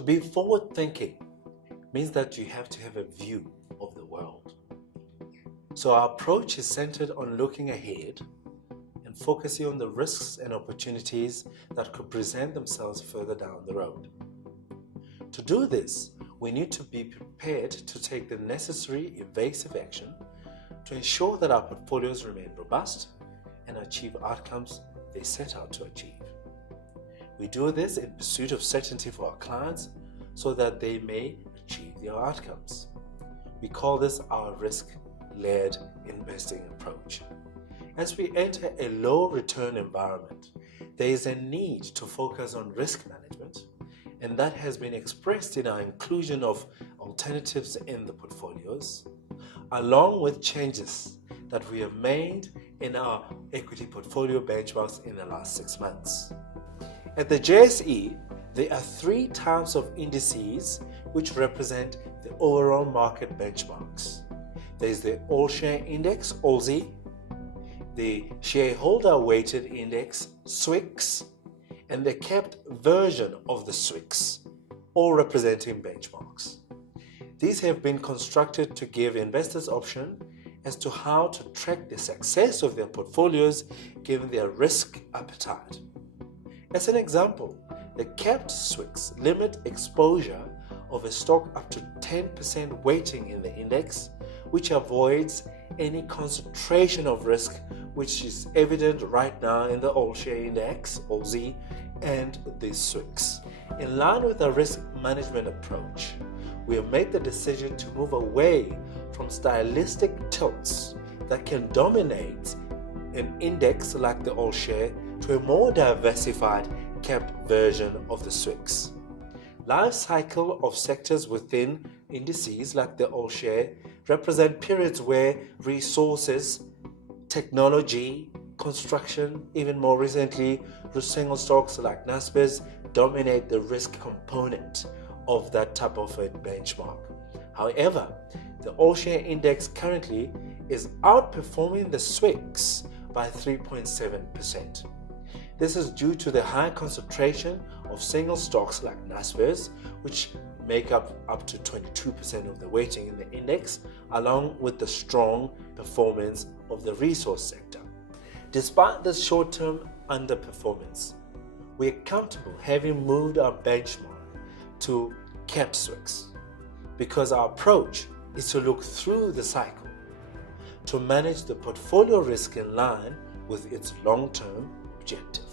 To be forward-thinking means that you have to have a view of the world. So our approach is centered on looking ahead and focusing on the risks and opportunities that could present themselves further down the road. To do this, we need to be prepared to take the necessary evasive action to ensure that our portfolios remain robust and achieve outcomes they set out to achieve. We do this in pursuit of certainty for our clients so that they may achieve their outcomes. We call this our risk-led investing approach. As we enter a low-return environment, there is a need to focus on risk management, and that has been expressed in our inclusion of alternatives in the portfolios, along with changes that we have made in our equity portfolio benchmarks in the last 6 months. At the JSE, there are 3 types of indices which represent the overall market benchmarks. There is the All-Share Index, ALSI, the Shareholder Weighted Index, SWIX, and the capped version of the SWIX, all representing benchmarks. These have been constructed to give investors option as to how to track the success of their portfolios given their risk appetite. As an example, the capped SWIX limit exposure of a stock up to 10% weighting in the index, which avoids any concentration of risk which is evident right now in the All-Share Index, ALSI, and the SWIX. In line with our risk management approach, we have made the decision to move away from stylistic tilts that can dominate an index like the All-Share to a more diversified capped version of the SWIX. Life cycle of sectors within indices like the All-Share represent periods where resources, technology, construction, even more recently, single stocks like Naspers dominate the risk component of that type of a benchmark. However, the All-Share Index currently is outperforming the SWIX by 3.7%. This is due to the high concentration of single stocks like Naspers, which make up to 22% of the weighting in the index, along with the strong performance of the resource sector. Despite this short-term underperformance, we are comfortable having moved our benchmark to capped SWIX because our approach is to look through the cycle to manage the portfolio risk in line with its long-term objective.